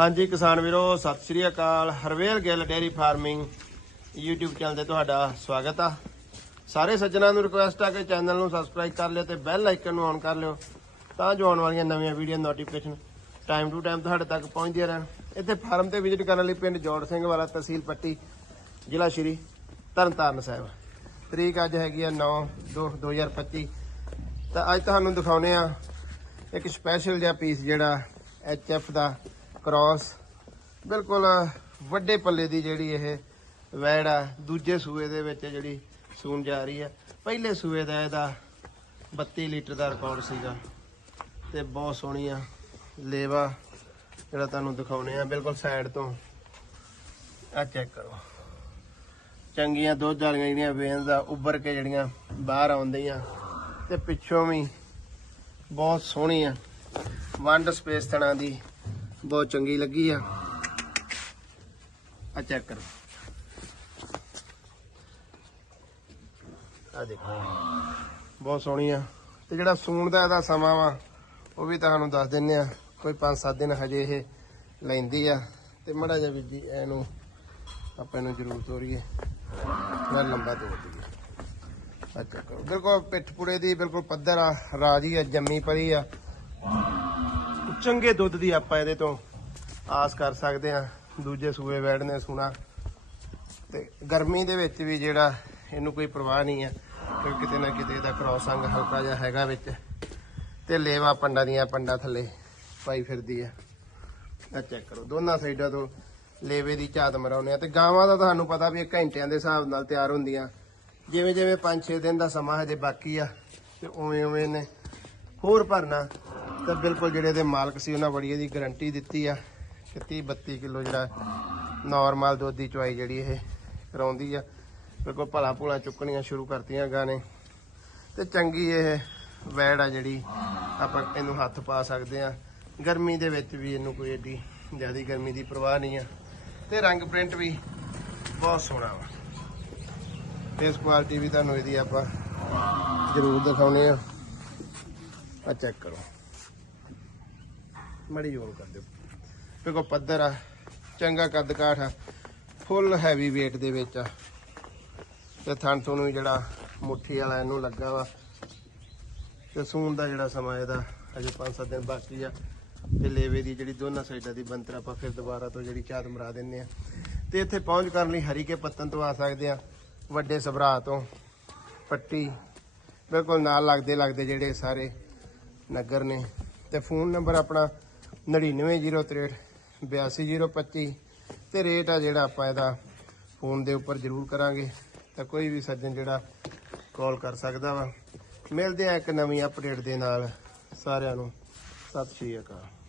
ਹਾਂਜੀ ਕਿਸਾਨ ਵੀਰੋ, ਸਤਿ ਸ੍ਰੀ ਅਕਾਲ। Harvel Gill dairy farming YouTube channel ਤੇ ਤੁਹਾਡਾ ਸਵਾਗਤ ਆ। ਸਾਰੇ ਸੱਜਣਾਂ ਨੂੰ ਰਿਕੁਐਸਟ ਆ ਕਿ ਚੈਨਲ ਨੂੰ ਸਬਸਕ੍ਰਾਈਬ ਕਰ ਲਿਓ ਤੇ ਬੈਲ ਆਈਕਨ ਨੂੰ ਔਨ ਕਰ ਲਿਓ ਤਾਂ ਜੋ ਆਉਣ ਵਾਲੀਆਂ ਨਵੀਆਂ video notification time to time ਤੁਹਾਡੇ ਤੱਕ ਪਹੁੰਚਦੀਆਂ ਰਹਿਣ। ਇੱਥੇ ਫਾਰਮ ਤੇ ਵਿਜ਼ਿਟ ਕਰਨ ਲਈ ਪਿੰਡ ਜੋੜ ਸਿੰਘ ਵਾਲਾ ਤਹਿਸੀਲ ਪੱਟੀ, ਜ਼ਿਲ੍ਹਾ ਸ਼੍ਰੀ ਤਰਨਤਾਰਨ ਸਾਹਿਬ। ਤਰੀਕ ਅੱਜ ਹੈਗੀ ਆ 9 2 2025 ਤਾਂ ਅੱਜ ਤੁਹਾਨੂੰ ਦਿਖਾਉਨੇ ਆ ਇੱਕ ਸਪੈਸ਼ਲ ਜਿਹਾ ਪੀਸ ਜਿਹੜਾ ਐਚਐਫ ਦਾ ਕ੍ਰਾਸ, ਬਿਲਕੁਲ ਵੱਡੇ ਪੱਲੇ ਦੀ ਜਿਹੜੀ ਇਹ ਵੈੜ ਆ, ਦੂਜੇ ਸੂਏ ਦੇ ਵਿੱਚ ਜਿਹੜੀ ਸੂਣ ਜਾ ਰਹੀ ਹੈ ਪਹਿਲੇ ਸੂਏ ਦਾ ਇਹਦਾ 32 ਲੀਟਰ ਦਾ ਰਿਕਾਰਡ ਸੀਗਾ ਤੇ ਬਹੁਤ ਸੋਹਣੀ ਆ ਲੇਵਾ ਜਿਹੜਾ ਤੁਹਾਨੂੰ ਦਿਖਾਉਨੇ ਆ। ਬਿਲਕੁਲ ਸਾਈਡ ਤੋਂ ਆ ਚੈੱਕ ਕਰੋ। ਚੰਗੀਆਂ ਦੁੱਧ ਵਾਲੀਆਂ ਜਿਹੜੀਆਂ ਵੇਨਸ ਆ, ਉੱਭਰ ਕੇ ਜਿਹੜੀਆਂ ਬਾਹਰ ਆਉਂਦੀਆਂ ਤੇ ਪਿੱਛੋਂ ਵੀ ਬਹੁਤ ਸੋਹਣੀ ਆ ਵੰਡ ਸਪੇਸ ਤਣਾ ਦੀ ਬਹੁਤ ਚੰਗੀ ਲੱਗੀ ਆ। ਆ ਚੈੱਕ ਕਰੋ। ਆ ਦੇਖੋ। ਬਹੁਤ ਸੋਹਣੀ ਆ। ਤੇ ਜਿਹੜਾ ਸੂਣ ਦਾ ਇਹਦਾ ਸਮਾਂ ਵਾ, ਉਹ ਵੀ ਤੁਹਾਨੂੰ ਦੱਸ ਦਿੰਨੇ ਆ। ਕੋਈ 5-7 ਦਿਨ ਹਜੇ ਇਹ ਲੈਂਦੀ ਆ। ਤੇ ਮੜਾ ਜਿਹਾ ਵੀ ਜੀ, ਇਹਨੂੰ ਆਪਾਂ ਇਹਨੂੰ ਜ਼ਰੂਰ ਤੋਰੀਏ। ਮੈਂ ਲੰਬਾ ਤੋੜ ਦਈਏ। ਅੱਛਾ ਕਰੋ। ਬਿਲਕੁਲ ਪਿੱਠ ਪੁੜੇ ਦੀ ਬਿਲਕੁਲ ਪੱਧਰ ਆ, ਰਾਜੀ ਆ, ਜੰਮੀ ਪਰੀ ਆ। ਚੰਗੇ ਦੁੱਧ ਦੀ ਆਪਾਂ ਇਹਦੇ ਤੋਂ ਆਸ ਕਰ ਸਕਦੇ ਆ ਦੂਜੇ ਸੂਏ ਵੈੜਨੇ ਸੁਣਾ। ਤੇ ਗਰਮੀ ਦੇ ਵਿੱਚ ਵੀ ਜਿਹੜਾ ਇਹਨੂੰ ਕੋਈ ਪਰਵਾਹ ਨਹੀਂ ਆ ਕਿ ਕਿਤੇ ਨਾ ਕਿਤੇ ਇਹਦਾ ਕ੍ਰੋਸ ਹਲਕਾ ਜਿਹਾ ਹੈਗਾ ਵਿੱਚ। ਤੇ ਲੇਵਾ ਪੰਡਾ ਦੀਆਂ ਪੰਡਾ ਥੱਲੇ ਪਾਈ ਫਿਰਦੀ ਆ ਆ ਚੈੱਕ ਕਰੋ, ਦੋਨਾਂ ਸਾਈਡਾਂ ਤੋਂ ਲੇਵੇ ਦੀ ਝਾਤ ਮਰਾਉਨੇ ਆ ਤੇ ਗਾਵਾਂ ਦਾ ਤੁਹਾਨੂੰ ਪਤਾ ਵੀ ਇਹ ਘੰਟਿਆਂ ਦੇ ਹਿਸਾਬ ਨਾਲ ਤਿਆਰ ਹੁੰਦੀਆਂ। ਜਿਵੇਂ ਜਿਵੇਂ 5-6 ਦਿਨ ਦਾ ਸਮਾਂ ਹਜੇ ਬਾਕੀ ਆ, ਤੇ ਉਵੇਂ ਉਵੇਂ ਨੇ ਹੋਰ ਭਰਨਾ। ਤਾਂ ਬਿਲਕੁਲ ਜਿਹੜੇ ਇਹਦੇ ਮਾਲਕ ਸੀ, ਉਹਨਾਂ ਬੜੀ ਇਹਦੀ ਗਾਰੰਟੀ ਦਿੱਤੀ ਆ ਕਿ 30 32 ਕਿਲੋ ਜਿਹੜਾ ਨਾਰਮਲ ਦੁੱਧ ਦੀ ਚੁਆਈ ਜਿਹੜੀ ਇਹ ਕਰਾਉਂਦੀ ਆ। ਬਿਲਕੁਲ ਭਲਾ ਭੂਲਾ ਚੁੱਕਣੀਆਂ ਸ਼ੁਰੂ ਕਰਤੀਆਂ ਗਾਣੇ ਤੇ ਚੰਗੀ ਇਹ ਵੈੜ ਆ ਜਿਹੜੀ ਆਪਾਂ ਇਹਨੂੰ ਹੱਥ ਪਾ ਸਕਦੇ ਆ। ਗਰਮੀ ਦੇ ਵਿੱਚ ਵੀ ਇਹਨੂੰ ਕੋਈ ਏਡੀ ਜ਼ਿਆਦਾ ਗਰਮੀ ਦੀ ਪਰਵਾਹ ਨਹੀਂ ਆ। ਤੇ ਰੰਗ ਪ੍ਰਿੰਟ ਵੀ ਬਹੁਤ ਸੋਹਣਾ ਵਾ। ਫੇਸ ਕੁਆਲਿਟੀ ਵੀ ਤੁਹਾਨੂੰ ਇਹਦੀ ਆਪਾਂ ਜ਼ਰੂਰ ਦਿਖਾਉਨੇ ਆ। ਆ ਚੈੱਕ ਕਰੋ। ਮੜੀ ਜੋਰ ਕਰ ਦਿਓ। ਦੇਖੋ ਪੱਧਰ ਆ, ਚੰਗਾ ਕੱਦ ਕਾਠ ਆ ਫੁੱਲ ਹੈਵੀ weight ਦੇ ਵਿੱਚ ਆ। ਤੇ ਥਣ ਤੋਂ ਨੂੰ ਜਿਹੜਾ ਮੁੱਠੀ ਵਾਲਾ ਇਹਨੂੰ ਲੱਗਾ ਵਾ। ਤੇ ਸੂਣ ਦਾ ਜਿਹੜਾ ਸਮਾਂ ਇਹਦਾ ਅਜੇ 5-7 ਦਿਨ ਬਾਕੀ ਆ। ਤੇ ਲੇਵੇ ਦੀ ਜਿਹੜੀ ਦੋਨਾਂ ਸਾਈਡਾਂ ਦੀ ਬੰਤਰ ਆਪਾਂ ਫਿਰ ਦੁਬਾਰਾ ਤੋਂ ਜਿਹੜੀ ਝਾਤ ਮਰਾ ਦਿੰਨੇ ਆ। ਤੇ ਇੱਥੇ ਪਹੁੰਚ ਕਰਨ ਲਈ ਹਰੀਕੇ ਪੱਤਨ ਤੋਂ ਆ ਸਕਦੇ ਆ, ਵੱਡੇ ਸਭਰਾ ਤੋਂ। ਪੱਟੀ ਬਿਲਕੁਲ ਨਾਲ ਲੱਗਦੇ ਲੱਗਦੇ ਜਿਹੜੇ ਸਾਰੇ ਨਗਰ ਨੇ। ਤੇ ਫੋਨ ਨੰਬਰ ਆਪਣਾ 99063 82025 ਤੇ ਰੇਟ ਆ ਜਿਹੜਾ ਆਪਾਂ ਇਹਦਾ ਫੋਨ ਦੇ ਉੱਪਰ ਜ਼ਰੂਰ ਕਰਾਂਗੇ। ਤਾਂ ਕੋਈ ਵੀ ਸੱਜਣ ਜਿਹੜਾ ਕਾਲ ਕਰ ਸਕਦਾ ਵਾ। ਮਿਲਦੇ ਆ ਇੱਕ ਨਵੀਂ ਅਪਡੇਟ ਦੇ ਨਾਲ। ਸਾਰਿਆਂ ਨੂੰ ਸਤਿ ਸ਼੍ਰੀ ਅਕਾਲ।